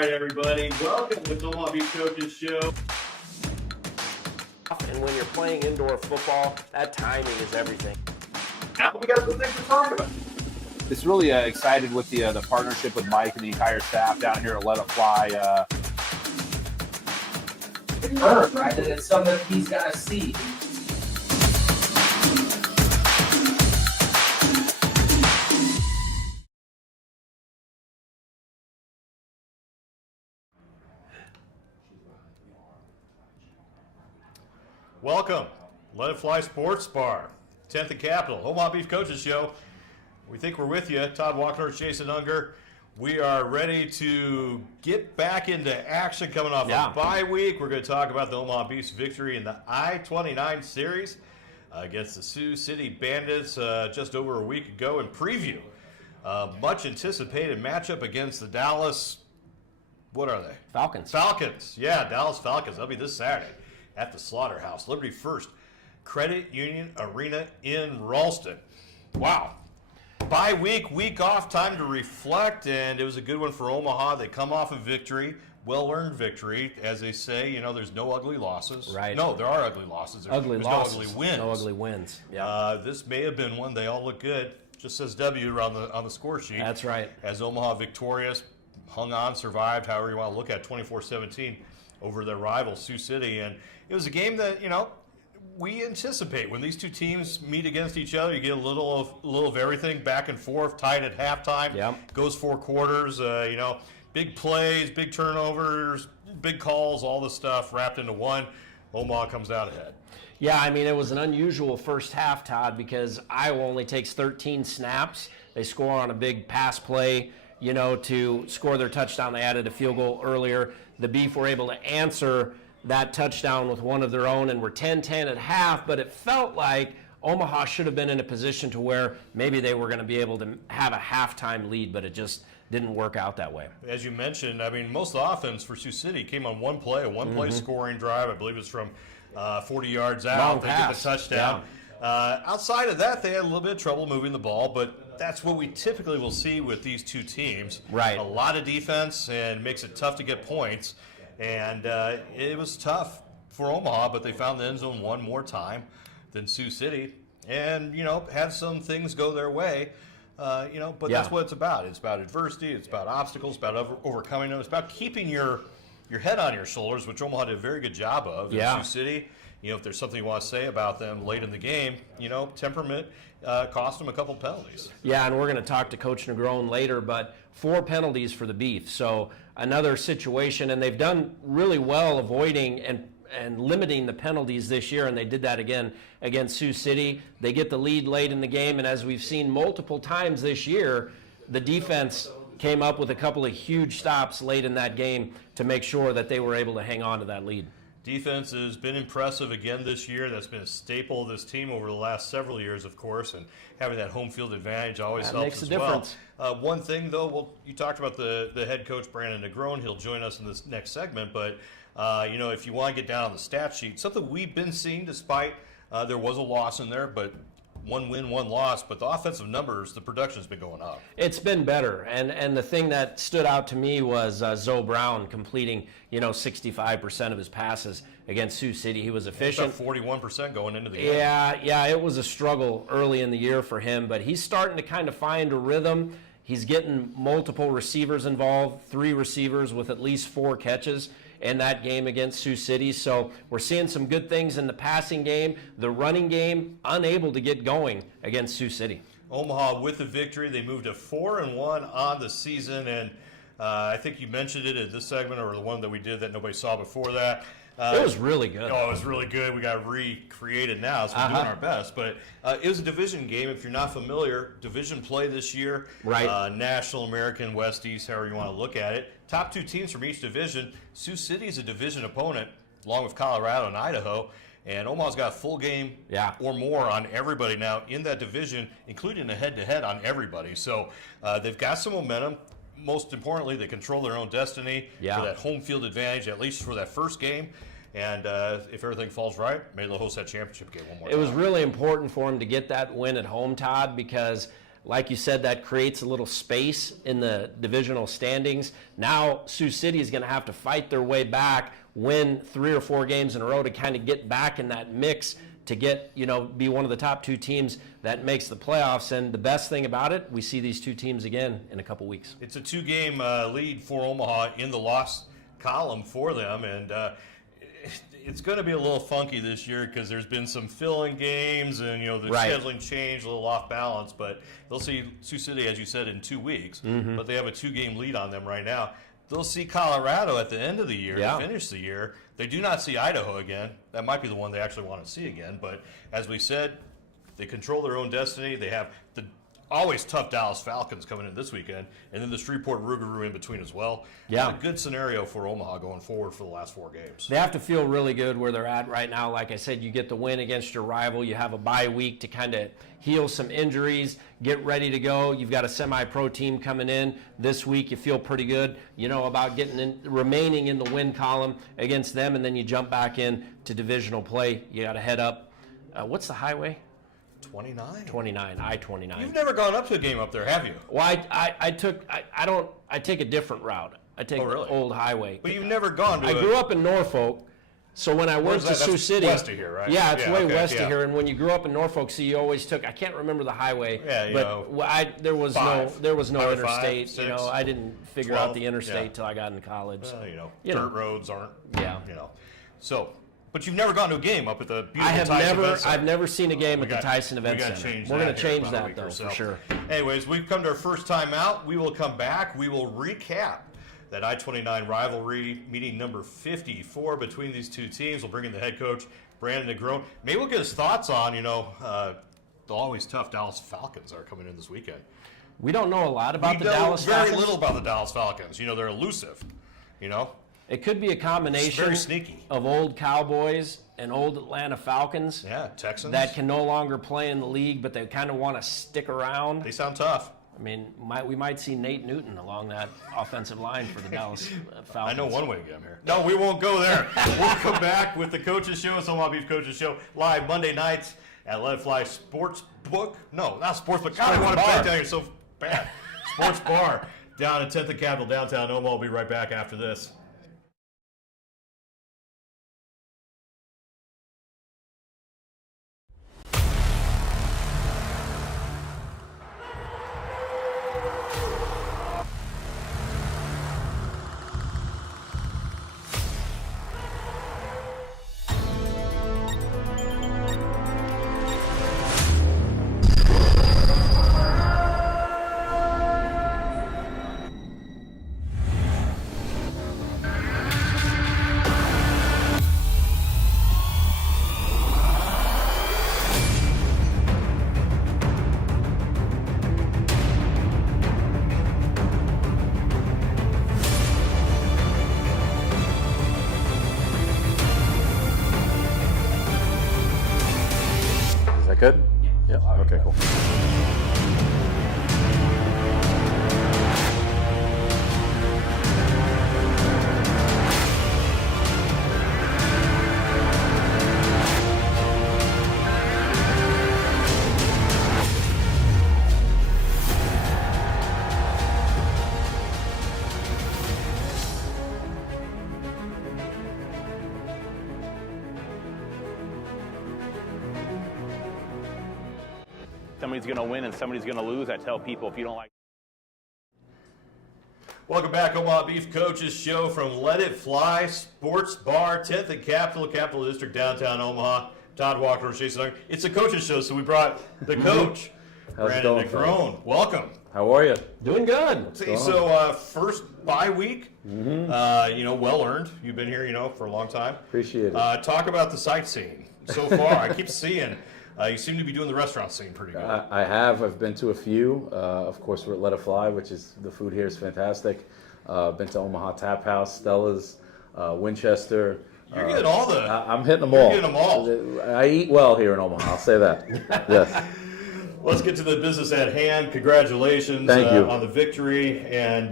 right, everybody. Welcome to the Omaha Beef Coaches Show. And when you're playing indoor football, that timing is everything. Now we got some things to talk about. It's really excited with the partnership with Mike and the entire staff down here at Let It Fly. Right? And it's something he's got to see. Welcome, Let It Fly Sports Bar, 10th and Capitol, Omaha Beef Coaches Show. We think we're with you. Todd Walker, Jason Unger. We are ready to get back into action coming off a bye week. We're going to talk about the Omaha Beef's victory in the I-29 series against the Sioux City Bandits just over a week ago, and preview much anticipated matchup against the Dallas, what are they? Falcons. Yeah, Dallas Falcons. That'll be this Saturday at the Slaughterhouse, Liberty First Credit Union Arena in Ralston. Wow. Bye week off, time to reflect, and it was a good one for Omaha. They come off a victory, well-earned victory. As they say, you know, there's no ugly losses. Right. No, there are ugly losses. There's no ugly wins. No ugly wins. Yeah. This may have been one. They all look good. Just says W on the score sheet. That's right. As Omaha victorious, hung on, survived, however you want to look at 24-17 over their rival, Sioux City. And it was a game that, you know, we anticipate when these two teams meet against each other. You get a little of everything, back and forth, tied at halftime. Yep. Goes 4 quarters. You know, big plays, big turnovers, big calls, all this stuff wrapped into one. Omaha comes out ahead. Yeah, I mean, it was an unusual first half, Todd, because Iowa only takes 13 snaps. They score on a big pass play, you know, to score their touchdown. They added a field goal earlier. The Beef were able to answer that touchdown with one of their own, and were 10-10 at half, but it felt like Omaha should have been in a position to where maybe they were going to be able to have a halftime lead, but it just didn't work out that way. As you mentioned, I mean, most of the offense for Sioux City came on one play, a one-play scoring drive. I believe it was from 40 yards out. Long they pass. get the touchdown. Yeah. Outside of that, they had a little bit of trouble moving the ball, but that's what we typically will see with these two teams. Right. A lot of defense, and makes it tough to get points. And it was tough for Omaha, but they found the end zone one more time than Sioux City, and, you know, had some things go their way, you know, but that's what it's about. It's about adversity, it's about obstacles, it's about overcoming them, it's about keeping your head on your shoulders, which Omaha did a very good job of. Yeah. Sioux City, you know, if there's something you want to say about them late in the game, you know, temperament cost them a couple penalties. Yeah, and we're going to talk to Coach Negron later, but 4 penalties for the Beef. So another situation, and they've done really well avoiding and limiting the penalties this year, and they did that again against Sioux City. They get the lead late in the game, and as we've seen multiple times this year, the defense came up with a couple of huge stops late in that game to make sure that they were able to hang on to that lead. Defense has been impressive again this year. That's been a staple of this team over the last several years, of course, and having that home field advantage always helps makes a as difference. well. One thing, though, you talked about the head coach, Brandon Negron. He'll join us in this next segment, but, you know, if you want to get down on the stat sheet, something we've been seeing despite there was a loss in there, but 1 win, 1 loss, but the offensive numbers, the production's been going up. It's been better, and the thing that stood out to me was Zoe Brown completing, you know, 65% of his passes against Sioux City. He was efficient. About 41% going into the game. Yeah, it was a struggle early in the year for him, but he's starting to kind of find a rhythm. He's getting multiple receivers involved, 3 receivers with at least 4 catches in that game against Sioux City. So we're seeing some good things in the passing game. The running game, unable to get going against Sioux City. Omaha with the victory. They moved to 4-1 on the season, and I think you mentioned it in this segment, or the one that we did that nobody saw before that. It was really good. Oh, it was really good. We got recreated now, so we're doing our best. But it was a division game. If you're not familiar, division play this year. Right. National, American, West, East, however you want to look at it. Top 2 teams from each division. Sioux City is a division opponent, along with Colorado and Idaho. And Omaha's got a full game or more on everybody now in that division, including a head-to-head on everybody. So they've got some momentum. Most importantly, they control their own destiny for that home field advantage, at least for that first game. And if everything falls right, maybe they'll host that championship game one more time. It was really important for him to get that win at home, Todd, because Like you said, that creates a little space in the divisional standings. Now Sioux City is going to have to fight their way back, win 3 or 4 games in a row to kind of get back in that mix to get, be one of the top 2 teams that makes the playoffs. And the best thing about it, we see these 2 teams again in a couple weeks. It's a 2-game lead for Omaha in the loss column for them, and it's going to be a little funky this year because there's been some fill-in games and, the scheduling changed, a little off balance, but they'll see Sioux City, as you said, in 2 weeks, but they have a 2-game lead on them right now. They'll see Colorado at the end of the year to finish the year. They do not see Idaho again. That might be the one they actually want to see again, but as we said, they control their own destiny. They have the always tough Dallas Falcons coming in this weekend, and then the Shreveport Rougarou in between as well. Yeah. It's a good scenario for Omaha going forward for the last 4 games. They have to feel really good where they're at right now. Like I said, you get the win against your rival. You have a bye week to kind of heal some injuries, get ready to go. You've got a semi-pro team coming in this week. You feel pretty good, about remaining in the win column against them, and then you jump back in to divisional play. You got to head up. What's the highway? 29, I-29. You've never gone up to a game up there, have you? Well, I take a different route. I take the old highway. But you've never gone to I grew up in Norfolk, so when I went to Sioux City, west of here, right? Yeah, it's way west of here. And when you grew up in Norfolk, so you always took. I can't remember the highway, there was no interstate. 6, I didn't figure 12, out the interstate till I got in college. Dirt roads aren't. Yeah. So. But you've never gone to a game up at the beautiful Tyson Event Center. I've never seen a game at the Tyson Event Center. We're going to change that, though, for sure. Anyways, we've come to our first time out. We will come back. We will recap that I-29 rivalry meeting number 54 between these 2 teams. We'll bring in the head coach, Brandon Negrone. Maybe we'll get his thoughts on, the always tough Dallas Falcons are coming in this weekend. We don't know a lot about the Dallas Falcons. Very little about the Dallas Falcons. They're elusive, It could be a combination very sneaky. of old Cowboys and old Atlanta Falcons. Yeah, Texans. That can no longer play in the league, but they kind of want to stick around. They sound tough. I mean, we might see Nate Newton along that offensive line for the Dallas Falcons. I know one way to get him here. No, we won't go there. We'll come back with the Coaches Show, Omaha Beef Coaches Show, live Monday nights at Let It Fly Sportsbook. No, not Sportsbook. God, I want to play down here so bad. Sports Bar down at 10th and Capitol, downtown Omaha. We'll be right back after this. Good? Yeah. Okay, cool. Somebody's going to win and somebody's going to lose. I tell people, if you don't like. Welcome back, Omaha Beef Coaches Show from Let It Fly Sports Bar, 10th and Capital District, downtown Omaha. Todd Walker, Jason Unger. It's a coaches show, so we brought the coach, Brandon Negrone. Welcome. How are you? Doing good. So first bye week, well earned. You've been here, for a long time. Appreciate it. Talk about the sightseeing so far. I keep seeing. You seem to be doing the restaurant scene pretty good. I have. I've been to a few. Of course, we're at Let It Fly, which is the food here is fantastic. Been to Omaha Tap House, Stella's, Winchester. You're getting all the. I'm hitting them all. You're getting them all. I eat well here in Omaha. I'll say that. Yes. Let's get to the business at hand. Congratulations Thank you. on the victory. And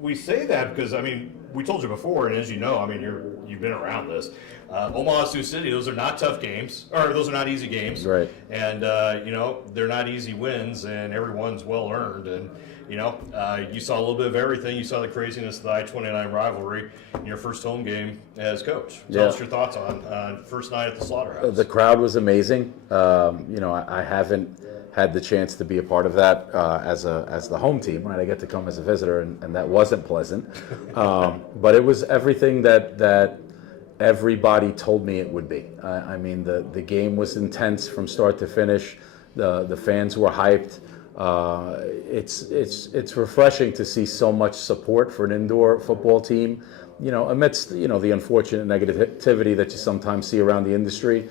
we say that because, I mean, we told you before, and as you know, I mean, you've been around this. Omaha, Sioux City, those are not tough games, or those are not easy games. Right. And, they're not easy wins, and everyone's well earned. And, you saw a little bit of everything. You saw the craziness of the I-29 rivalry in your first home game as coach. Tell us your thoughts on first night at the Slaughterhouse. The crowd was amazing. I haven't had the chance to be a part of that as the home team. Right, I get to come as a visitor, and that wasn't pleasant. But it was everything that everybody told me it would be. I mean, the game was intense from start to finish. The fans were hyped. It's refreshing to see so much support for an indoor football team. Amidst the unfortunate negativity that you sometimes see around the industry.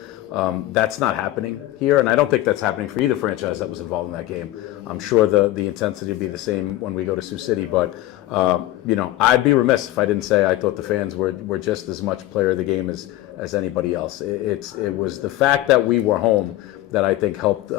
That's not happening here, and I don't think that's happening for either franchise that was involved in that game. I'm sure the intensity will be the same when we go to Sioux City, but I'd be remiss if I didn't say I thought the fans were just as much player of the game as anybody else. It was the fact that we were home that I think helped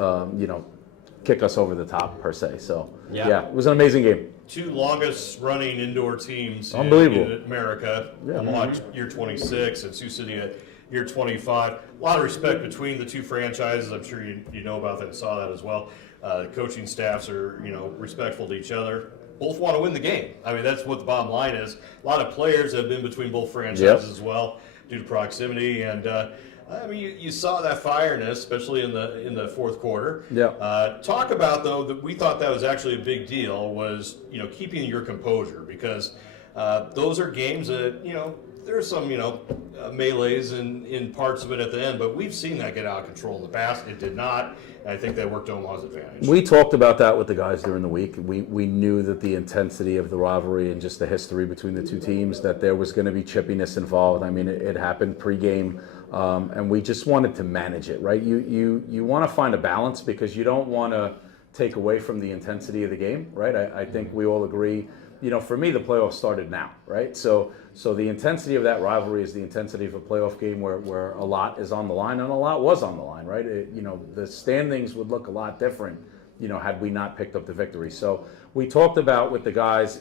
kick us over the top per se. So yeah, it was an amazing game. Two longest running indoor teams Unbelievable. in America. Yeah. Omaha year 26 and Sioux City at year 25. A lot of respect between the two franchises. I'm sure you know about that and saw that as well. The coaching staffs are respectful to each other. Both want to win the game. I mean, that's what the bottom line is. A lot of players have been between both franchises as well due to proximity, and I mean, you saw that fireness, especially in the fourth quarter. Yeah. Talk about though that we thought that was actually a big deal was keeping your composure, because those are games that there's some melees in parts of it at the end, but we've seen that get out of control in the past. It did not, and I think that worked to Omaha's advantage. We talked about that with the guys during the week. We knew that the intensity of the rivalry and just the history between the two teams, that there was going to be chippiness involved. I mean, it happened pregame. And we just wanted to manage it, right? You want to find a balance, because you don't want to take away from the intensity of the game, right? I think we all agree. For me, the playoffs started now, right? So the intensity of that rivalry is the intensity of a playoff game where a lot is on the line, and a lot was on the line, right? The standings would look a lot different, had we not picked up the victory. So we talked about with the guys,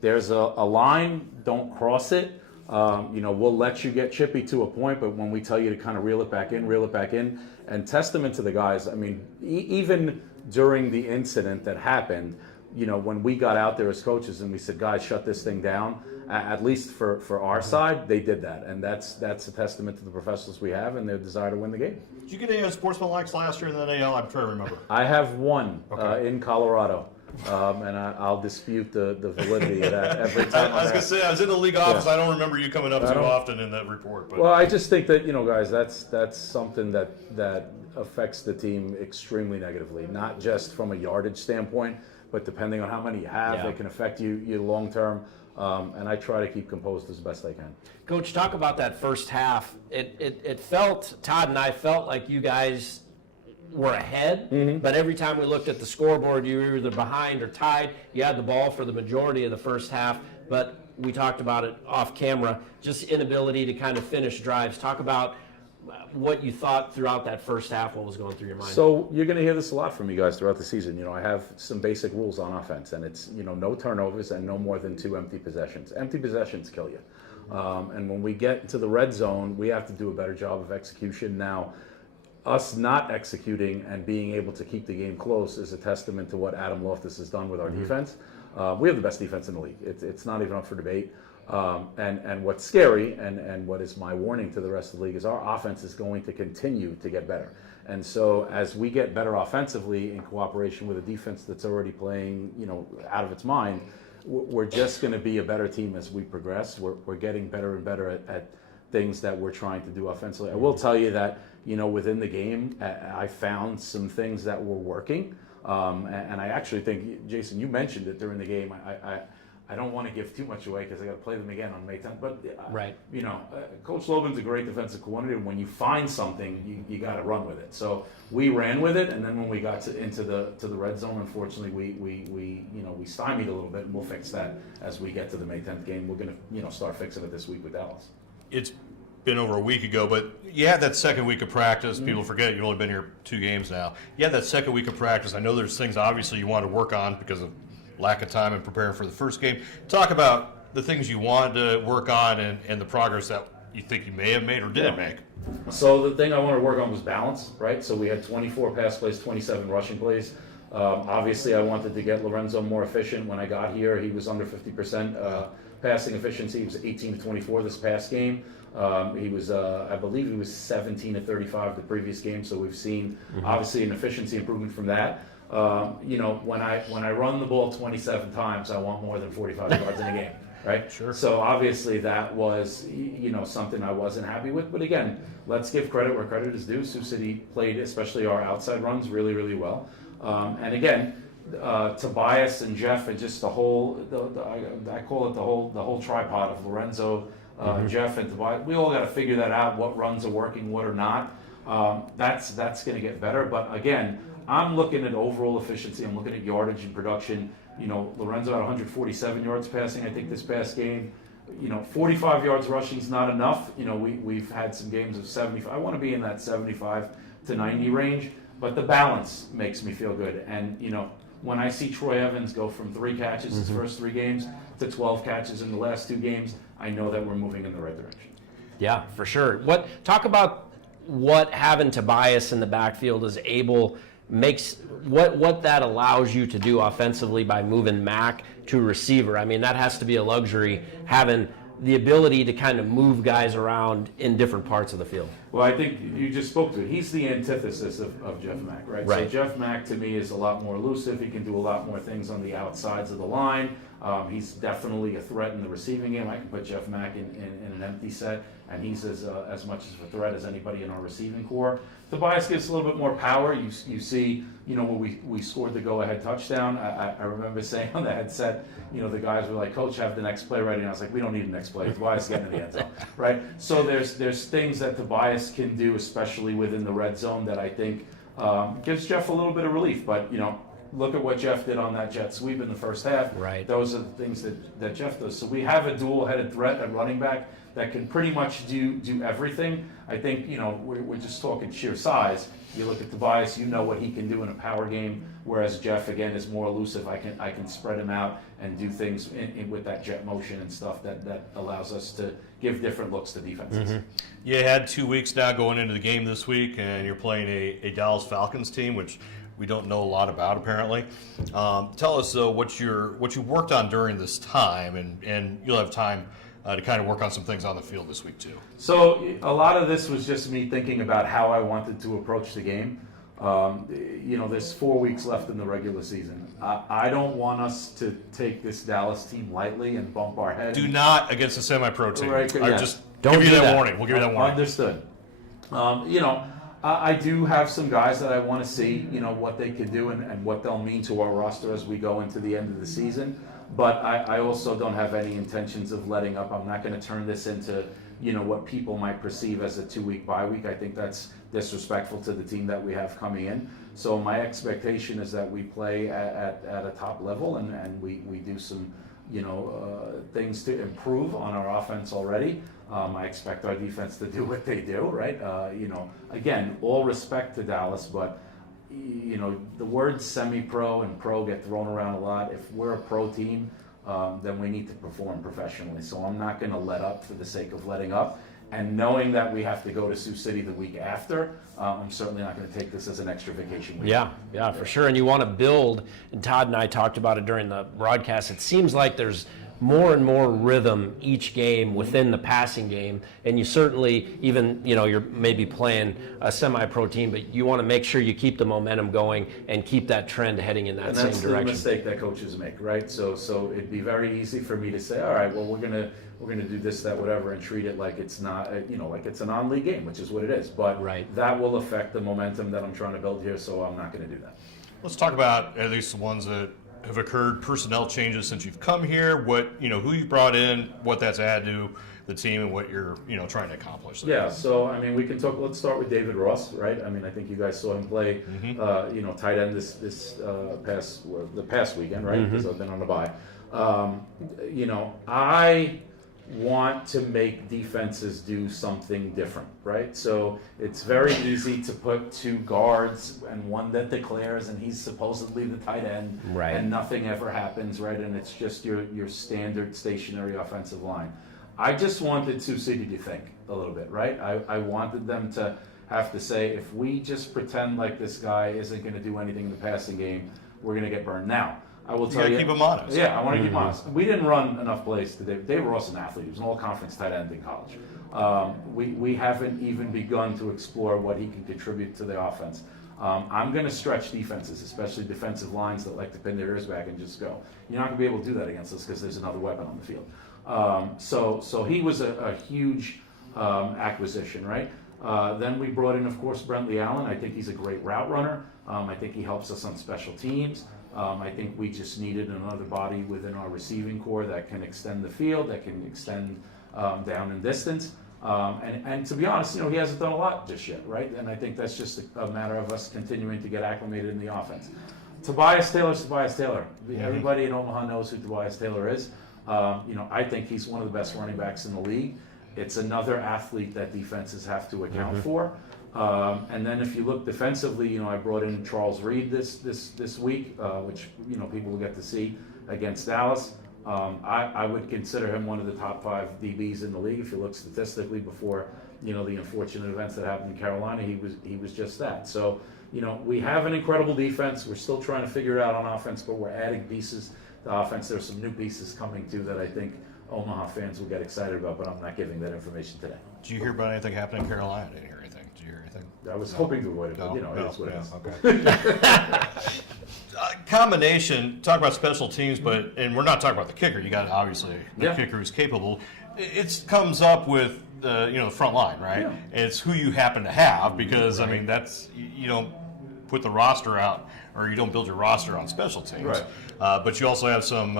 there's a line, don't cross it. We'll let you get chippy to a point, but when we tell you to kind of reel it back in, and testament to the guys. I mean, even during the incident that happened, when we got out there as coaches and we said, guys, shut this thing down, at least for our side, they did that. And that's a testament to the professionals we have and their desire to win the game. Did you get any sportsman likes last year in the NAL? I'm trying to remember. I have one in Colorado. And I'll dispute the validity of that every time. I was going to say, I was in the league office. I don't remember you coming up too often in that report. But. Well, I just think that, guys, that's something that affects the team extremely negatively, not just from a yardage standpoint, but depending on how many you have, it can affect you long term. And I try to keep composed as best I can. Coach, talk about that first half. It felt, Todd and I felt like you guys were ahead, but every time we looked at the scoreboard, you were either behind or tied. You had the ball for the majority of the first half, but we talked about it off camera, just inability to kind of finish drives. Talk about what you thought throughout that first half, what was going through your mind. So you're going to hear this a lot from you guys throughout the season. I have some basic rules on offense, and it's, no turnovers and no more than 2 empty possessions. Empty possessions kill you. And when we get to the red zone, we have to do a better job of execution. Now, us not executing and being able to keep the game close is a testament to what Adam Loftus has done with our defense. We have the best defense in the league. It's not even up for debate. And what's scary and what is my warning to the rest of the league is our offense is going to continue to get better. And so as we get better offensively in cooperation with a defense that's already playing, out of its mind, we're just going to be a better team as we progress. We're getting better and better at things that we're trying to do offensively. I will tell you that, within the game, I found some things that were working. And I actually think, Jason, you mentioned it during the game. I don't want to give too much away because I got to play them again on May 10th. But, right. Coach Logan's a great defensive coordinator. And when you find something, you got to run with it. So we ran with it. And then when we got into the red zone, unfortunately, we stymied a little bit. And we'll fix that as we get to the May 10th game. We're going to, start fixing it this week with Dallas. It's been over a week ago, but you had that second week of practice. People forget you've only been here 2 games now. You had that second week of practice. I know there's things obviously you wanted to work on because of lack of time and preparing for the first game. Talk about the things you wanted to work on and the progress that you think you may have made or didn't make. So the thing I wanted to work on was balance, right? So we had 24 pass plays, 27 rushing plays. Obviously, I wanted to get Lorenzo more efficient. When I got here, he was under 50% passing efficiency. He was 18 to 24 this past game. He was, I believe, he was 17 to 35 the previous game. So we've seen obviously an efficiency improvement from that. When I run the ball 27 times, I want more than 45 yards in a game. Right. Sure. So obviously that was, something I wasn't happy with. But again, let's give credit where credit is due. Sioux City played, especially our outside runs, really, really well. And again, Tobias and Jeff and just the whole, I call it the whole tripod of Lorenzo, Jeff and Tobias. We all got to figure that out. What runs are working, what are not. That's going to get better. But again, I'm looking at overall efficiency. I'm looking at yardage and production. Lorenzo had 147 yards passing, I think, this past game. 45 yards rushing is not enough. We've had some games of 75. I want to be in that 75 to 90 range, but the balance makes me feel good. And, when I see Troy Evans go from 3 catches his first 3 games to 12 catches in the last 2 games, I know that we're moving in the right direction. Yeah, for sure. Talk about what having Tobias in the backfield is makes what that allows you to do offensively by moving Mac to receiver. I mean, that has to be a luxury, having the ability to kind of move guys around in different parts of the field. Well, I think you just spoke to it. He's the antithesis of Jeff Mack, right? Right. So Jeff Mack, to me, is a lot more elusive. He can do a lot more things on the outsides of the line. He's definitely a threat in the receiving game. I can put Jeff Mack in an empty set, and he's as much of a threat as anybody in our receiving core. Tobias gives a little bit more power. You see, when we scored the go-ahead touchdown, I remember saying on the headset, the guys were like, "Coach, have the next play ready." And I was like, "We don't need a next play. Tobias is getting in the end zone," right? So there's things that Tobias can do, especially within the red zone, that I think gives Jeff a little bit of relief. But look at what Jeff did on that jet sweep in the first half. Right. Those are the things that Jeff does. So we have a dual-headed threat at running back that can pretty much do everything. I think, we're just talking sheer size. You look at Tobias, what he can do in a power game, whereas Jeff, again, is more elusive. I can spread him out and do things with that jet motion and stuff that allows us to give different looks to defenses. You had 2 weeks now going into the game this week, and you're playing a Dallas Falcons team, which we don't know a lot about apparently. Tell us what you worked on during this time, and you'll have time to kind of work on some things on the field this week too. So a lot of this was just me thinking about how I wanted to approach the game. There's 4 weeks left in the regular season. I don't want us to take this Dallas team lightly and bump our head. Do not against a semi-pro team. Right, I yes. just Don't give you do that that. warning. We'll give you that warning. Understood. I do have some guys that I want to see, what they can do and what they'll mean to our roster as we go into the end of the season. But I also don't have any intentions of letting up. I'm not going to turn this into, what people might perceive as a 2-week bye week. I think that's disrespectful to the team that we have coming in. So my expectation is that we play at a top level and we do some, things to improve on our offense already. I expect our defense to do what they do, right? Again, all respect to Dallas, but the words semi-pro and pro get thrown around a lot. If we're a pro team, then we need to perform professionally. So I'm not going to let up for the sake of letting up. And knowing that we have to go to Sioux City the week after, I'm certainly not going to take this as an extra vacation week. Yeah, for sure. And you want to build, and Todd and I talked about it during the broadcast, it seems like there's more and more rhythm each game within the passing game, and you certainly, even you're maybe playing a semi-pro team, but you want to make sure you keep the momentum going and keep that trend heading in that same direction. And that's the mistake that coaches make, right? So it'd be very easy for me to say, all right, well, we're gonna do this, that, whatever, and treat it like it's not, like it's a non-league game, which is what it is. But right. That will affect the momentum that I'm trying to build here, so I'm not going to do that. Let's talk about at least the ones that have occurred, personnel changes since you've come here, who you brought in, what that's added to the team, and what you're trying to accomplish there. Yeah, so we can talk. Let's start with David Ross, right? I think you guys saw him play, tight end the past weekend, right? Because I've been on the bye. want to make defenses do something different, right? So it's very easy to put 2 guards and one that declares, and he's supposedly the tight end, Right. and nothing ever happens, right? And it's just your standard stationary offensive line. I just wanted Sioux City to think a little bit, right? I wanted them to have to say, if we just pretend like this guy isn't going to do anything in the passing game, we're going to get burned. Now, I will tell you. keep him honest. Yeah, I want to keep him honest. We didn't run enough plays today. David Ross, an athlete. He was an all-conference tight end in college. We haven't even begun to explore what he can contribute to the offense. I'm going to stretch defenses, especially defensive lines that like to pin their ears back and just go. You're not going to be able to do that against us because there's another weapon on the field. So he was a huge acquisition, right? Then we brought in, of course, Brentley Allen. I think he's a great route runner. I think he helps us on special teams. I think we just needed another body within our receiving core that can extend the field, that can extend down in distance. And to be honest, he hasn't done a lot just yet, right? And I think that's just a matter of us continuing to get acclimated in the offense. Tobias Taylor's Tobias Taylor. Everybody in Omaha knows who Tobias Taylor is. I think he's one of the best running backs in the league. It's another athlete that defenses have to account for. And then if you look defensively, I brought in Charles Reed this week, which people will get to see against Dallas. I would consider him one of the top 5 DBs in the league. If you look statistically before the unfortunate events that happened in Carolina, he was just that. So we have an incredible defense. We're still trying to figure it out on offense, but we're adding pieces to offense. There's some new pieces coming too that I think Omaha fans will get excited about, but I'm not giving that information today. Did you hear about anything happening in Carolina? I didn't hear anything. Did you hear anything? I was hoping to avoid it, but it is what it is. Okay. Combination, talk about special teams, and we're not talking about the kicker. You got obviously the kicker who's capable. It comes up with the front line, right? Yeah. It's who you happen to have because I mean that's you don't put the roster out or you don't build your roster on special teams. Right. But you also have some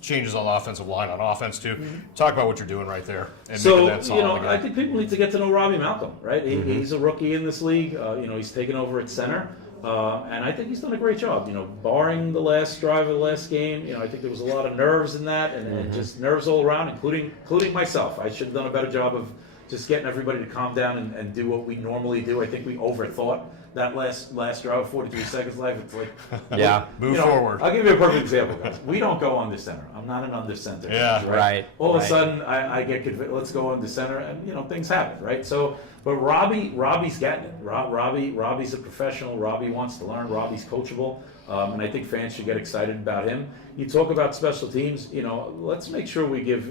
changes on the offensive line on offense too. Talk about what you're doing right there and So, making that solid again. I think people need to get to know Robbie Malcolm, right? He's a rookie in this league. He's taken over at center. And I think he's done a great job. Barring the last drive of the last game, I think there was a lot of nerves in that and just nerves all around, including myself. I should have done a better job of just getting everybody to calm down and do what we normally do. I think we overthought that last drive, 43 seconds left. It's like, move forward. I'll give you a perfect example, guys. We don't go under center. I'm not an under center. Yeah, right. All of a sudden, I get convinced. Let's go under center, and things happen, right? So, but Robbie's getting it. Robbie's a professional. Robbie wants to learn. Robbie's coachable, and I think fans should get excited about him. You talk about special teams. Let's make sure we give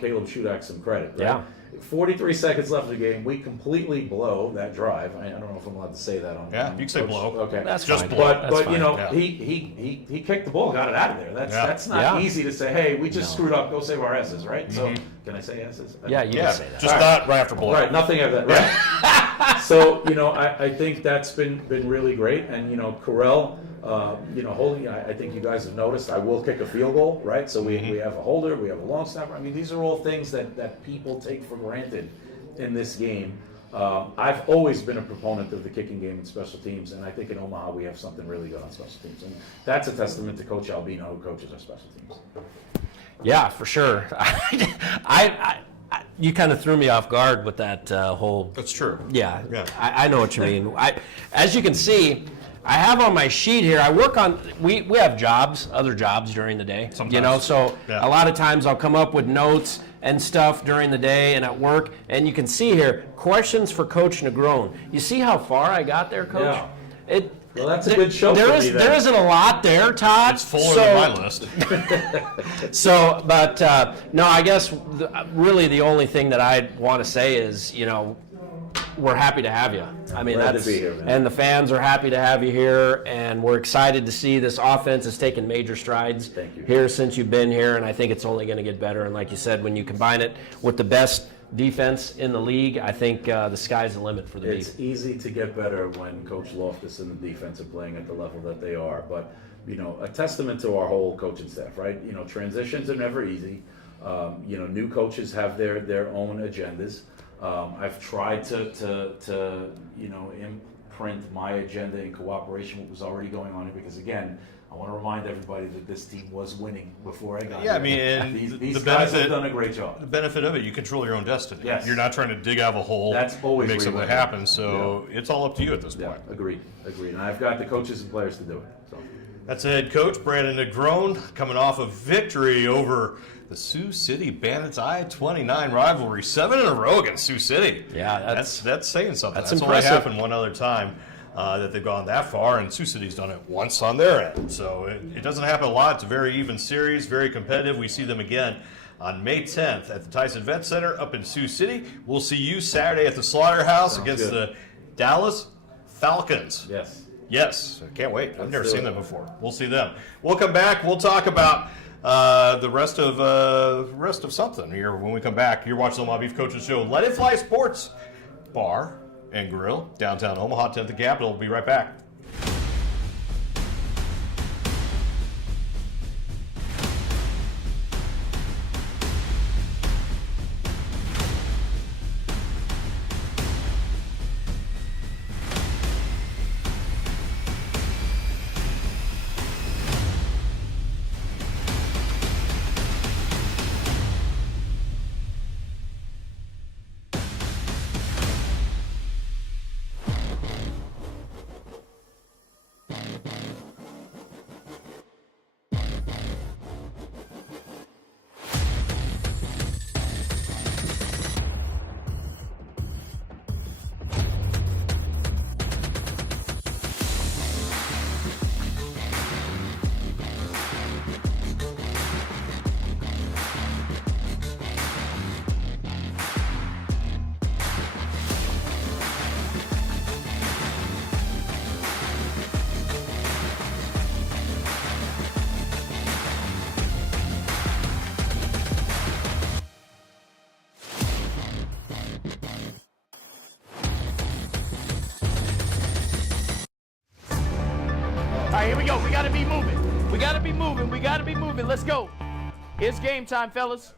Caleb Shudak some credit. Right? Yeah. 43 seconds left in the game. We completely blow that drive. I don't know if I'm allowed to say that on. Yeah, you can say blow. Okay, That's Just fine. blow. That's but fine. Yeah. he kicked the ball, got it out of there. That's not Yeah. easy to say. Hey, we just screwed up. Go save our asses, right? So can I say asses? Yeah, you Yeah, can say that. just not right after blow. Right, nothing of that. Right. So I think that's been really great, and Corell, holding. I think you guys have noticed. I will kick a field goal, right? So we have a holder, we have a long snapper. I mean, these are all things that people take for granted in this game. I've always been a proponent of the kicking game and special teams, and I think in Omaha we have something really good on special teams, and that's a testament to Coach Albino, who coaches our special teams. Yeah, for sure. You kind of threw me off guard with that whole. That's true. Yeah, Yeah. I know what you mean. As you can see, I have on my sheet here. I work on. We have other jobs during the day. Sometimes. So Yeah. a lot of times I'll come up with notes and stuff during the day and at work, and you can see here questions for Coach Negron. You see how far I got there, Coach? Yeah. Well, that's a good show for me, then. There isn't a lot there, Todd. It's fuller than my list. So, but no, I guess really the only thing that I want to say is, we're happy to have you. I mean, Glad to be here, man. and the fans are happy to have you here, and we're excited to see this offense has taken major strides Thank you. here since you've been here, and I think it's only going to get better. And like you said, when you combine it with the best defense in the league, I think the sky's the limit for the Beef. It's easy to get better when Coach Loftus and the defense are playing at the level that they are. But, a testament to our whole coaching staff, right? Transitions are never easy. New coaches have their own agendas. I've tried to print my agenda in cooperation with what was already going on here, because again, I want to remind everybody that this team was winning before I got here. Yeah, I mean, and these guys have done a great job. The benefit of it, you control your own destiny. Yes. You're not trying to dig out of a hole That's always and make where you something want happen. So it's all up to you at this point. Yeah, agreed. And I've got the coaches and players to do it. So. That's the head coach, Brandon Negrone, coming off a victory over the Sioux City Bandits I-29 rivalry. 7 in a row against Sioux City. Yeah, that's saying something. That's only impressive. happened one other time that they've gone that far, and Sioux City's done it once on their end. So it doesn't happen a lot. It's a very even series, very competitive. We see them again on May 10th at the Tyson Vet Center up in Sioux City. We'll see you Saturday at the Slaughterhouse Sounds against good. the Dallas Falcons. Yes. Yes, I can't wait. I've Let's never do seen it. them before. We'll see them. We'll come back. We'll talk about the rest of something here when we come back. You're watching the Omaha Beef Coaches Show. Let It Fly Sports Bar and Grill, downtown Omaha, 10th and Capitol. We'll be right back. All right, here we go. We got to be moving. We got to be moving. We got to be moving. Let's go. It's game time, fellas.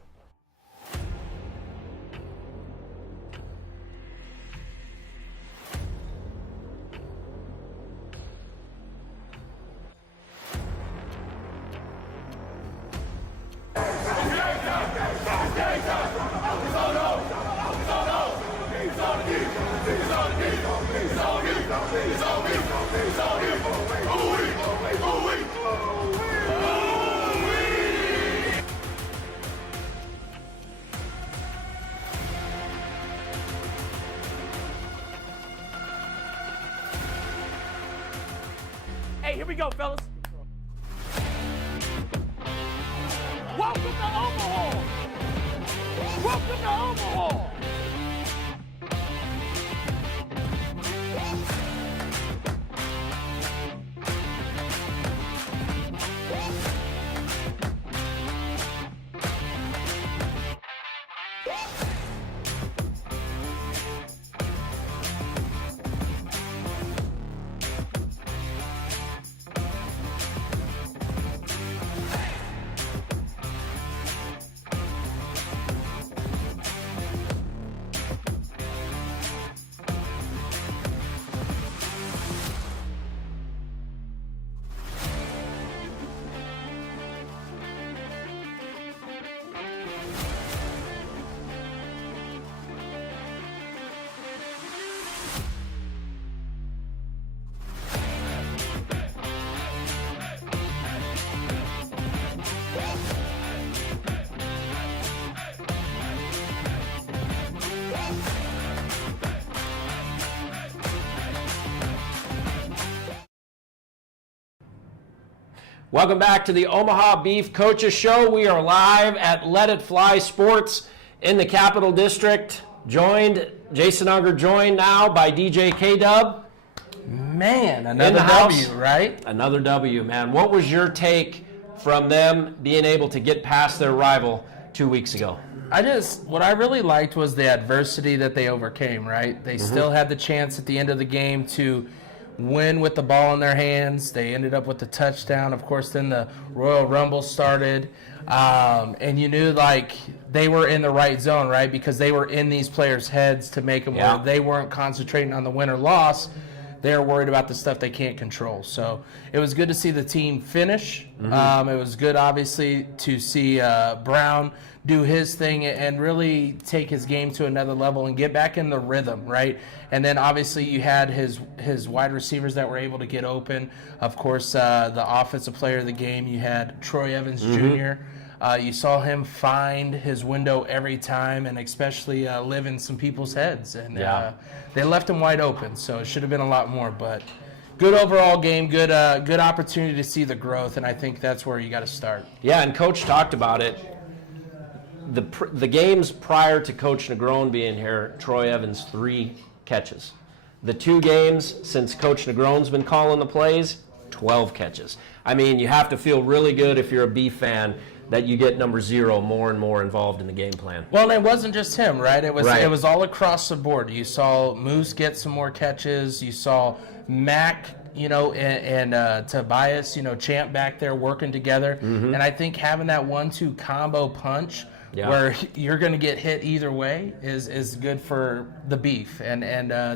Hey, here we go, fellas. Welcome to Omaha. Welcome to Omaha. Welcome back to the Omaha Beef Coaches Show. We are live at Let It Fly Sports in the Capital District. Jason Unger joined now by DJ K-Dub. Man, In another the house. W, right? Another W, man. What was your take from them being able to get past their rival 2 weeks ago? What I really liked was the adversity that they overcame, right? They still had the chance at the end of the game to win with the ball in their hands. They ended up with the touchdown. Of course, then the Royal Rumble started. And you knew, like, they were in the right zone, right? Because they were in these players' heads to make them where they weren't concentrating on the win or loss. they're worried about the stuff they can't control. So it was good to see the team finish. It was good, obviously, to see Brown do his thing and really take his game to another level and get back in the rhythm, right? And then obviously you had his wide receivers that were able to get open. Of course, the offensive player of the game, you had Troy Evans Jr. You saw him find his window every time, and especially live in some people's heads. And they left him wide open, so it should have been a lot more. But good overall game, good opportunity to see the growth, and I think that's where you got to start. Yeah, and Coach talked about it. The games prior to Coach Negron being here, Troy Evans 3 catches. The 2 games since Coach Negron's been calling the plays, 12 catches. I mean, you have to feel really good if you're a Beef fan that you get number 0 more and more involved in the game plan. Well, and it wasn't just him, right? It was all across the board. You saw Moose get some more catches. You saw Mac, and Tobias, Champ back there working together. And I think having that 1-2 combo punch where you're going to get hit either way is good for the Beef. And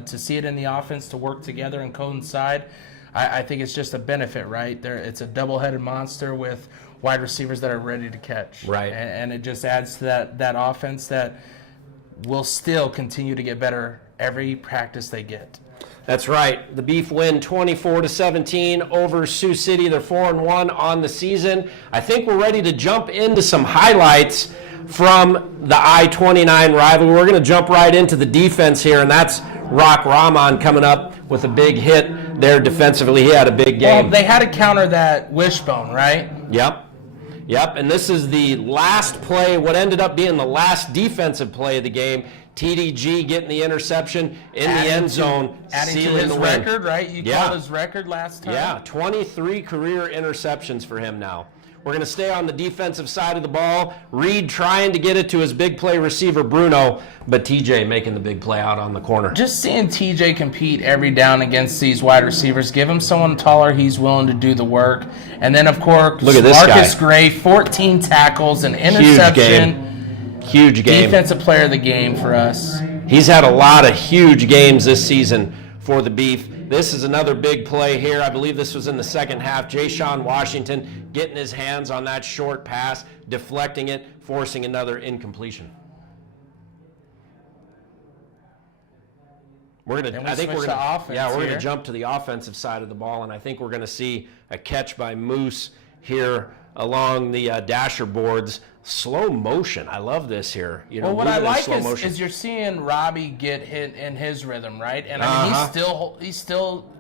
to see it in the offense to work together and coincide, I think it's just a benefit, right? It's a double-headed monster with wide receivers that are ready to catch. Right. And it just adds to that offense that will still continue to get better every practice they get. That's right. The Beef win 24-17 over Sioux City. They're 4-1 on the season. I think we're ready to jump into some highlights from the I-29 rivalry. We're going to jump right into the defense here, and that's Rock Rahman coming up with a big hit there defensively. He had a big game. Well, they had to counter that wishbone, right? Yep, and this is the last play, what ended up being the last defensive play of the game. TDG getting the interception in the end zone, adding to sealing his the win. record, right? You called his record last time. Yeah, 23 career interceptions for him now. We're going to stay on the defensive side of the ball. Reed trying to get it to his big play receiver, Bruno, but TJ making the big play out on the corner. Just seeing TJ compete every down against these wide receivers, give him someone taller, he's willing to do the work. And then, of course, look at this Marcus guy. Gray, 14 tackles, an interception. Huge game. Defensive player of the game for us. He's had a lot of huge games this season for the Beef. This is another big play here. I believe this was in the second half. Ja'Shawn Washington getting his hands on that short pass, deflecting it, forcing another incompletion. We're going to jump to the offensive side of the ball, and I think we're going to see a catch by Moose here along the dasher boards. Slow motion. I love this here. Well, what I like is you're seeing Robbie get hit in his rhythm, right? And I mean, he's still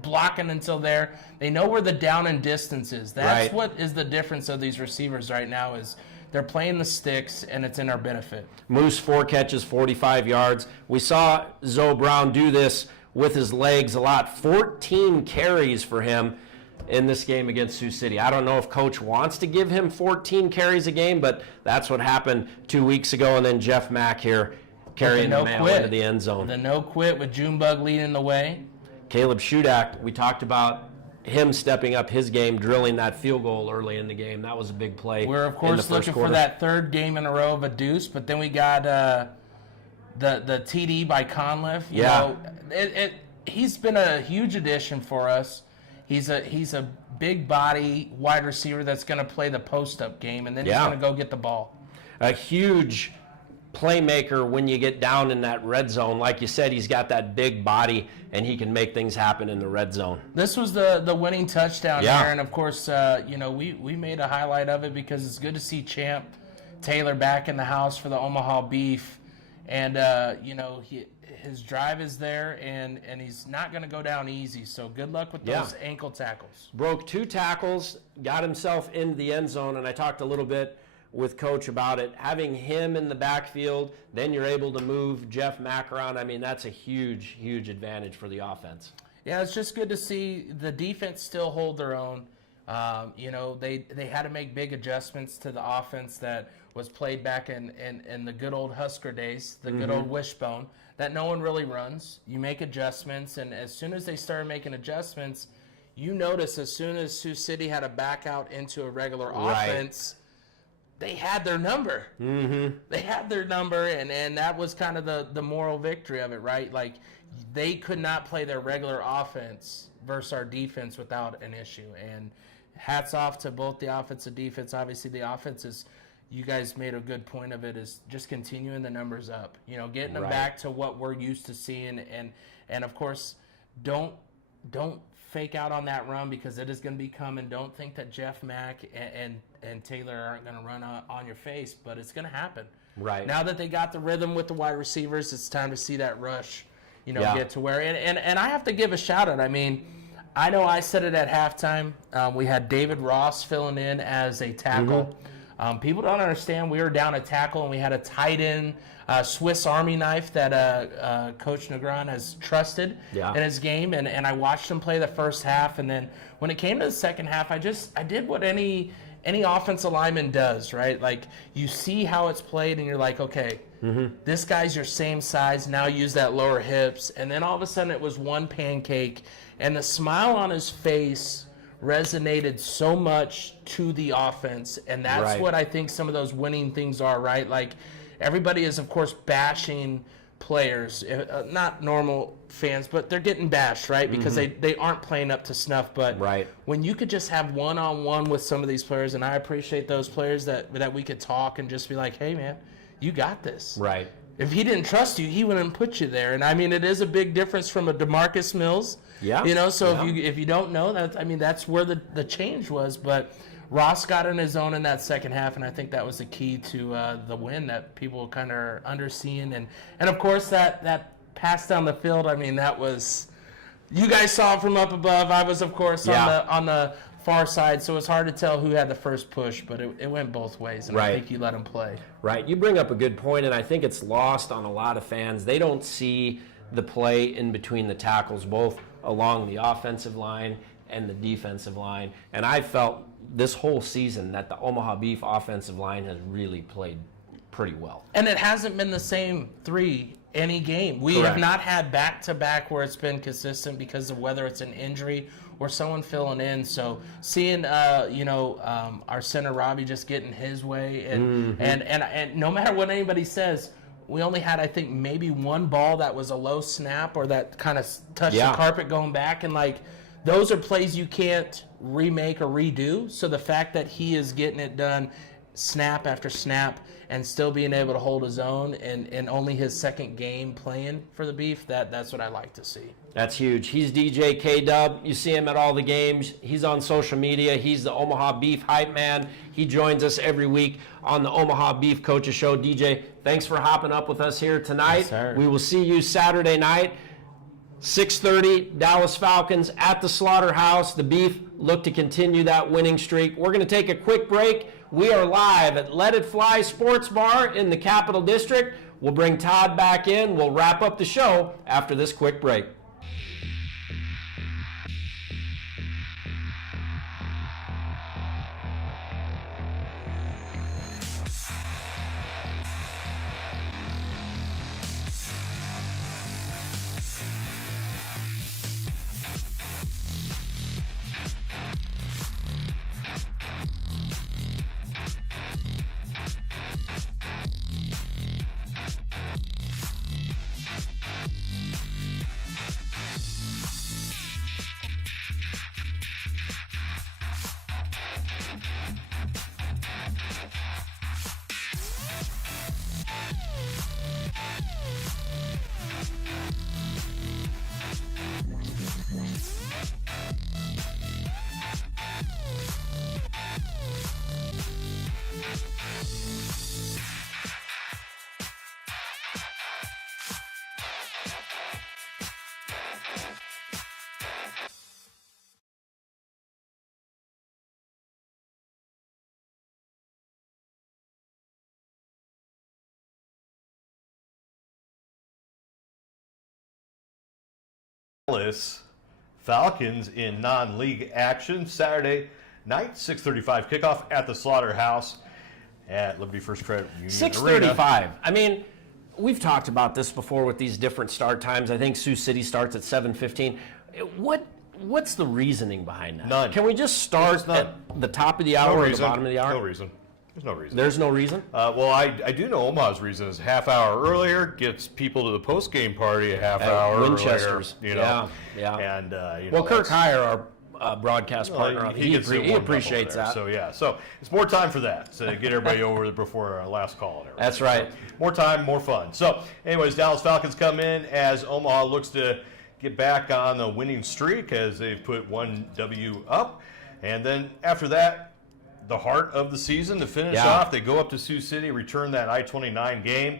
blocking until there. They know where the down and distance is. That's what is the difference of these receivers right now is they're playing the sticks, and it's in our benefit. Moose, 4 catches, 45 yards. We saw Zoe Brown do this with his legs a lot. 14 carries for him in this game against Sioux City. I don't know if Coach wants to give him 14 carries a game, but that's what happened 2 weeks ago. And then Jeff Mack here carrying the mail into the end zone. The no quit with Junebug leading the way. Caleb Shudak, we talked about him stepping up his game, drilling that field goal early in the game. That was a big play. We're, of course, looking for that third game in a row of a deuce, but then we got the TD by Conliffe. He's been a huge addition for us. He's a big body wide receiver that's going to play the post-up game, and then he's going to go get the ball. A huge playmaker when you get down in that red zone. Like you said, he's got that big body, and he can make things happen in the red zone. This was the winning touchdown here, and of course, we made a highlight of it because it's good to see Champ Taylor back in the house for the Omaha Beef, and his drive is there, and he's not going to go down easy. So good luck with those ankle tackles. Broke 2 tackles, got himself into the end zone, and I talked a little bit with Coach about it. Having him in the backfield, then you're able to move Jeff Mack around. I mean, that's a huge, huge advantage for the offense. Yeah, it's just good to see the defense still hold their own. They had to make big adjustments to the offense that was played back in the good old Husker days, the good old wishbone, that no one really runs. You make adjustments, and as soon as they started making adjustments, you notice as soon as Sioux City had to back out into a regular offense, they had their number. Mm-hmm. They had their number, and that was kind of the moral victory of it, right? Like, they could not play their regular offense versus our defense without an issue. And hats off to both the offense and defense. Obviously, the offense is, you guys made a good point of it, is just continuing the numbers up. You know, getting them back to what we're used to seeing. And of course, don't fake out on that run, because it is going to be coming. Don't think that Jeff Mack and Taylor aren't going to run on your face, but it's going to happen. Right. Now that they got the rhythm with the wide receivers, it's time to see that rush, get to where. And I have to give a shout out. I mean, I know I said it at halftime. We had David Ross filling in as a tackle. People don't understand, we were down a tackle and we had a tight end Swiss Army knife that Coach Negron has trusted in his game, and I watched him play the first half, and then when it came to the second half, I did what any offensive lineman does, right? Like, you see how it's played and you're like, okay, this guy's your same size, now use that lower hips, and then all of a sudden it was one pancake, and the smile on his face resonated so much to the offense, and that's what I think some of those winning things are, right? Like, everybody is, of course, bashing players, not normal fans, but they're getting bashed, right? Because they aren't playing up to snuff. But when you could just have one-on-one with some of these players, and I appreciate those players that we could talk and just be like, hey, man, you got this. Right. If he didn't trust you, he wouldn't put you there. And, I mean, it is a big difference from a DeMarcus Mills. Yeah. So if you don't know that, I mean, that's where the change was. But Ross got in his zone in that second half, and I think that was the key to the win that people kind of are underseeing. And of course, that pass down the field, I mean, that was – you guys saw it from up above. I was, of course, on the far side, so it's hard to tell who had the first push, but it went both ways, and I think you let him play. Right. You bring up a good point, and I think it's lost on a lot of fans. They don't see the play in between the tackles, both along the offensive line and the defensive line. And I felt this whole season that the Omaha Beef offensive line has really played pretty well. And it hasn't been the same three any game. We have not had back-to-back where it's been consistent because of whether it's an injury or someone filling in. So seeing, our center Robbie just getting his way, and no matter what anybody says, we only had, I think, maybe one ball that was a low snap or that kind of touched the carpet going back. And, like, those are plays you can't remake or redo. So the fact that he is getting it done snap after snap and still being able to hold his own and only his second game playing for the Beef, that's what I like to see. That's huge. He's DJ K-Dub. You see him at all the games. He's on social media. He's the Omaha Beef hype man. He joins us every week on the Omaha Beef Coaches Show. DJ, thanks for hopping up with us here tonight. Yes, sir. We will see you Saturday night, 6:30, Dallas Falcons at the Slaughterhouse. The Beef look to continue that winning streak. We're going to take a quick break. We are live at Let It Fly Sports Bar in the Capital District. We'll bring Todd back in. We'll wrap up the show after this quick break. Dallas Falcons in non-league action Saturday night, 6:35 kickoff at the Slaughterhouse at Liberty First Credit Union 6:35. I mean, we've talked about this before with these different start times. I think Sioux City starts at 7:15. What's the reasoning behind that? None. Can we just start at the top of the hour or the bottom of the hour? No reason. There's no reason. There's no reason? Well, I do know Omaha's reason is half hour earlier gets people to the post-game party a half At hour Winchester's. earlier. You know? Yeah. And, Well, Kirk Heyer, our broadcast partner, he gets it he warmed up appreciates over there. that. So it's more time for that to get everybody over before our last call. And everything. That's right. So, more time, more fun. So, anyways, Dallas Falcons come in as Omaha looks to get back on the winning streak as they've put 1 W up, and then after that, the heart of the season to finish off, they go up to Sioux City, return that I-29 game,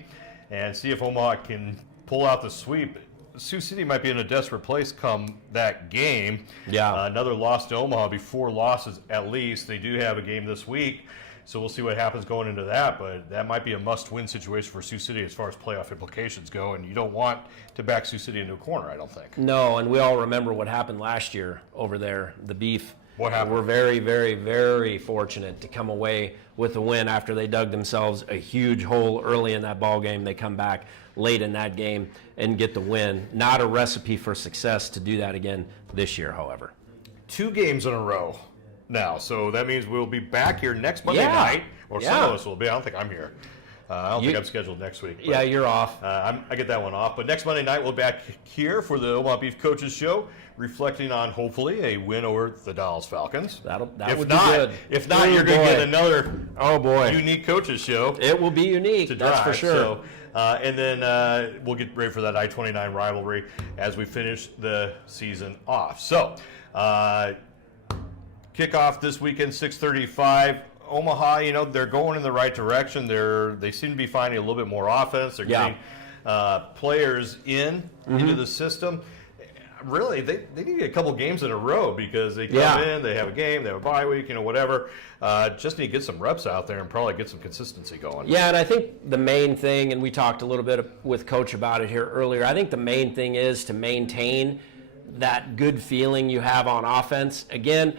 and see if Omaha can pull out the sweep. Sioux City might be in a desperate place come that game. Yeah. Another loss to Omaha, be 4 losses at least. They do have a game this week, so we'll see what happens going into that, but that might be a must-win situation for Sioux City as far as playoff implications go, and you don't want to back Sioux City into a corner, I don't think. No, and we all remember what happened last year over there, the Beef. What happened? We're very, very, very fortunate to come away with a win after they dug themselves a huge hole early in that ball game. They come back late in that game and get the win. Not a recipe for success to do that again this year, however. 2 games in a row now, so that means we'll be back here next Monday night, or some of us will be. I don't think I'm here. I don't think I'm scheduled next week. Yeah, you're off. I get that one off. But next Monday night, we'll be back here for the Omaha Beef Coaches Show, reflecting on hopefully a win over the Dallas Falcons. That if would not, be good. If not, you're going to get another boy unique coaches show. It will be unique, to that's drive. for sure. So, and then we'll get ready for that I-29 rivalry as we finish the season off. So, kickoff this weekend, 6:35. Omaha, they're going in the right direction. They seem to be finding a little bit more offense. They're getting players into the system. Really, they need to get a couple games in a row because they come in, they have a game, they have a bye week, whatever. Just need to get some reps out there and probably get some consistency going. Yeah, and I think the main thing, and we talked a little bit with Coach about it here earlier, I think the main thing is to maintain that good feeling you have on offense. Again,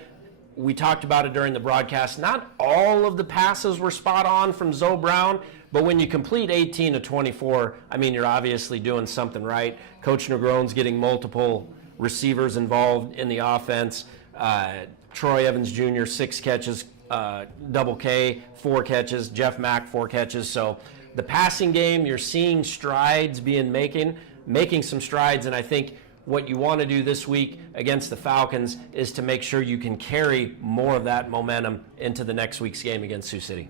we talked about it during the broadcast. Not all of the passes were spot on from Zoe Brown, but when you complete 18 to 24, I mean, you're obviously doing something right. Coach Negron's getting multiple receivers involved in the offense. Troy Evans Jr., 6 catches, Double K, 4 catches, Jeff Mack, 4 catches. So the passing game, you're seeing strides making some strides, and I think what you want to do this week against the Falcons is to make sure you can carry more of that momentum into the next week's game against Sioux City.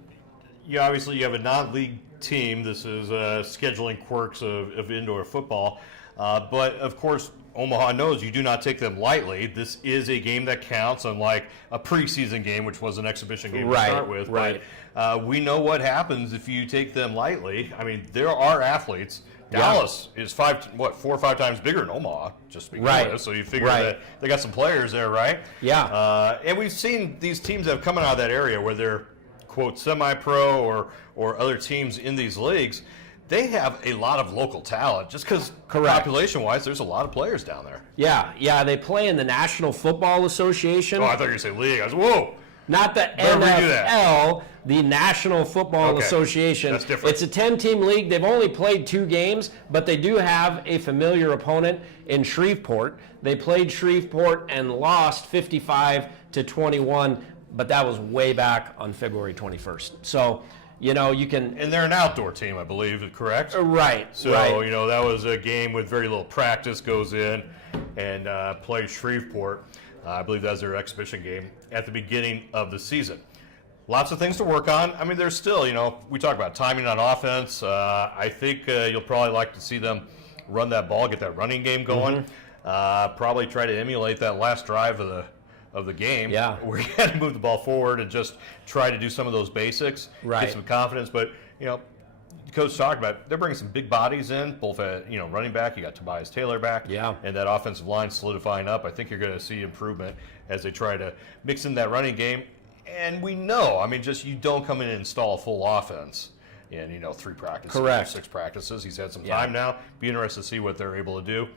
Yeah, obviously you have a non-league team. This is scheduling quirks of indoor football. But, of course, Omaha knows you do not take them lightly. This is a game that counts, unlike a preseason game, which was an exhibition game to start with. Right. But we know what happens if you take them lightly. I mean, there are athletes. Dallas is 4 or 5 times bigger than Omaha, just because. So you figure that they got some players there, right? Yeah. And we've seen these teams that have come out of that area where they're, quote, semi-pro or other teams in these leagues. They have a lot of local talent just because population-wise, there's a lot of players down there. Yeah. They play in the National Football Association. Oh, I thought you were going to say league. I was, whoa. Not the NFL, the National Football Association. That's different. It's a 10-team league. They've only played 2 games, but they do have a familiar opponent in Shreveport. They played Shreveport and lost 55 to 21, but that was way back on February 21st. So, you can... And they're an outdoor team, I believe, correct? Right. So, that was a game with very little practice, goes in and plays Shreveport. I believe that was their exhibition game at the beginning of the season. Lots of things to work on. I mean, there's still, we talk about timing on offense. I think you'll probably like to see them run that ball, get that running game going. Probably try to emulate that last drive of the game. Yeah. Where you had to move the ball forward and just try to do some of those basics. Right. Get some confidence. But, Coach talked about they're bringing some big bodies in, both at running back. You got Tobias Taylor back, and that offensive line solidifying up. I think you're going to see improvement as they try to mix in that running game. And we know, I mean, just you don't come in and install a full offense in 3 practices, or 6 practices. He's had some time now. Be interested to see what they're able to do.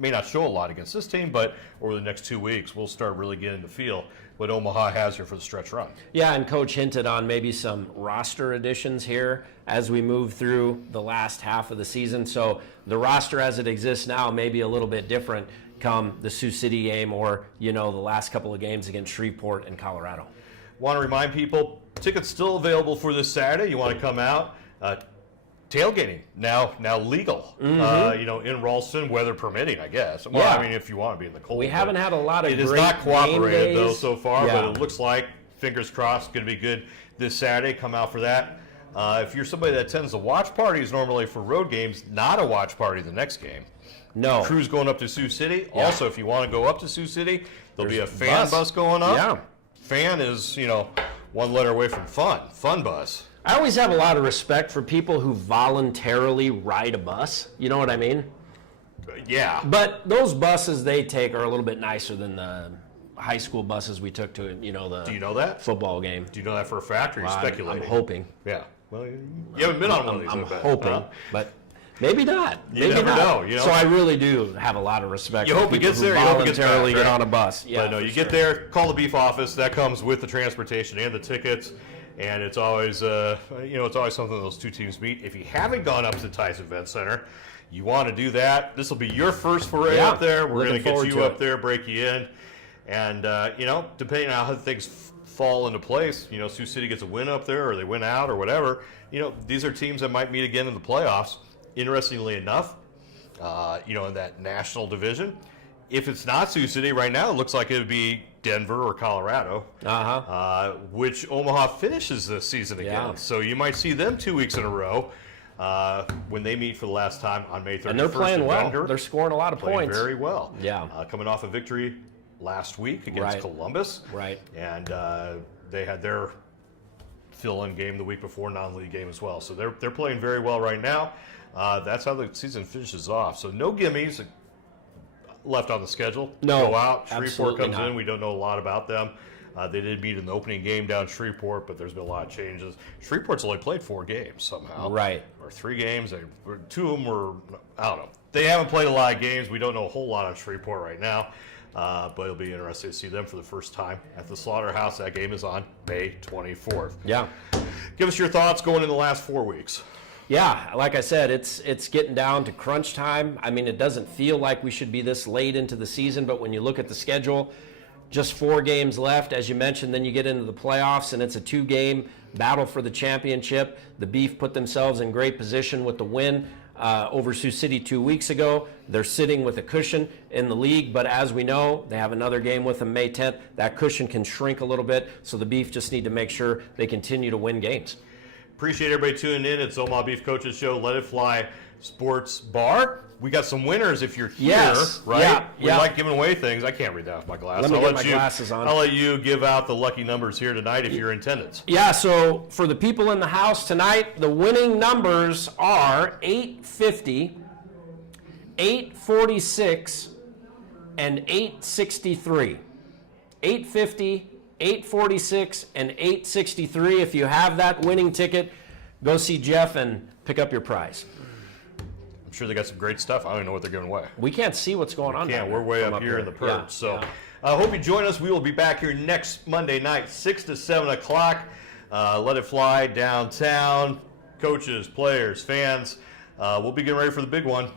May not show a lot against this team, but over the next 2 weeks, we'll start really getting to feel what Omaha has here for the stretch run. Yeah, and Coach hinted on maybe some roster additions here as we move through the last half of the season. So the roster as it exists now may be a little bit different come the Sioux City game or, the last couple of games against Shreveport and Colorado. Want to remind people, tickets still available for this Saturday. You want to come out. Tailgating now legal, in Ralston, weather permitting, I guess. Well, Yeah. I mean, if you want to be in the cold. We haven't had a lot of It is great not cooperated, game though, days. so far, Yeah. but it looks like, fingers crossed, going to be good this Saturday. Come out for that. If you're somebody that attends the watch parties normally for road games, not a watch party the next game. No. Crew's going up to Sioux City. Yeah. Also, if you want to go up to Sioux City, there'll be a There's fan bus going up. Yeah. Fan is, one letter away from fun. Fun bus. I always have a lot of respect for people who voluntarily ride a bus. You know what I mean? Yeah. But those buses they take are a little bit nicer than the high school buses we took to, the Do you know that? football game. Do you know that for a fact, or are you speculating? I'm hoping. Yeah. Well, you haven't been on one of these. I'm I bet. hoping, Huh? but maybe not. You Maybe never not. know, So I really do have a lot of respect You for hope it people gets who there, you hope it gets voluntarily back, get right? on a bus. Yeah, But no, for you sure. get there, call the beef office. That comes with the transportation and the tickets, and it's always, it's always something those two teams meet. If you haven't gone up to the Tice Event Center, you want to do that. This will be your first foray Yeah, up there. We're going to looking get forward you to up it. there, break you in, and depending on how things fall into place, Sioux City gets a win up there, or they win out, or whatever. These are teams that might meet again in the playoffs. Interestingly enough, in that national division. If it's not Sioux City right now, it looks like it would be Denver or Colorado, which Omaha finishes this season again. Yeah. So you might see them 2 weeks in a row when they meet for the last time on May 31st. And they're playing in well. Denver. They're scoring a lot of Playing points. very well. Yeah. Coming off a victory last week against Right. Columbus. Right. And they had their fill-in game the week before, non-league game as well. So they're playing very well right now. That's how the season finishes off. So no gimmies left on the schedule. No, Go out. Shreveport absolutely comes not. in. We don't know a lot about them. They did meet in the opening game down Shreveport, but there's been a lot of changes. Shreveport's only played 4 games somehow. Right. Or 3 games. 2 of them were, I don't know. They haven't played a lot of games. We don't know a whole lot on Shreveport right now. But it'll be interesting to see them for the first time at the Slaughterhouse. That game is on May 24th. Yeah. Give us your thoughts going in the last 4 weeks. Yeah, like I said, it's getting down to crunch time. I mean, it doesn't feel like we should be this late into the season, but when you look at the schedule, just 4 games left. As you mentioned, then you get into the playoffs, and it's a 2-game battle for the championship. The Beef put themselves in great position with the win over Sioux City 2 weeks ago. They're sitting with a cushion in the league, but as we know, they have another game with them May 10th. That cushion can shrink a little bit, so the Beef just need to make sure they continue to win games. Appreciate everybody tuning in. It's Omaha Beef Coaches Show, Let It Fly Sports Bar. We got some winners if you're here, Yes. right? Yeah, We yeah. like giving away things. I can't read that with my glasses. Let me get my glasses on. I'll let you give out the lucky numbers here tonight if you're in attendance. Yeah, so for the people in the house tonight, the winning numbers are 850, 846, and 863. 850, 846, and 863. If you have that winning ticket, go see Jeff and pick up your prize. I'm sure they got some great stuff. I don't even know what they're giving away. We can't see what's going on. Yeah, down we're there way from up here in the perch. Yeah, So yeah. I hope you join us. We will be back here next Monday night, 6 to 7 o'clock. Let It Fly downtown. Coaches, players, fans. We'll be getting ready for the big one.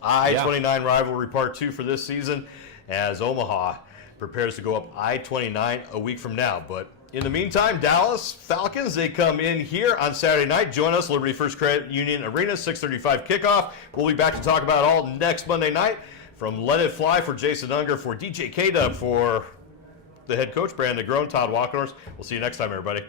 I-29 rivalry part 2 for this season as Omaha prepares to go up I-29 a week from now. But in the meantime, Dallas Falcons, they come in here on Saturday night. Join us, Liberty First Credit Union Arena, 6:35 kickoff. We'll be back to talk about it all next Monday night. From Let It Fly for Jason Unger, for DJ K-Dub, for the head coach, Brandon Groen, Todd Walkenhorst. We'll see you next time, everybody.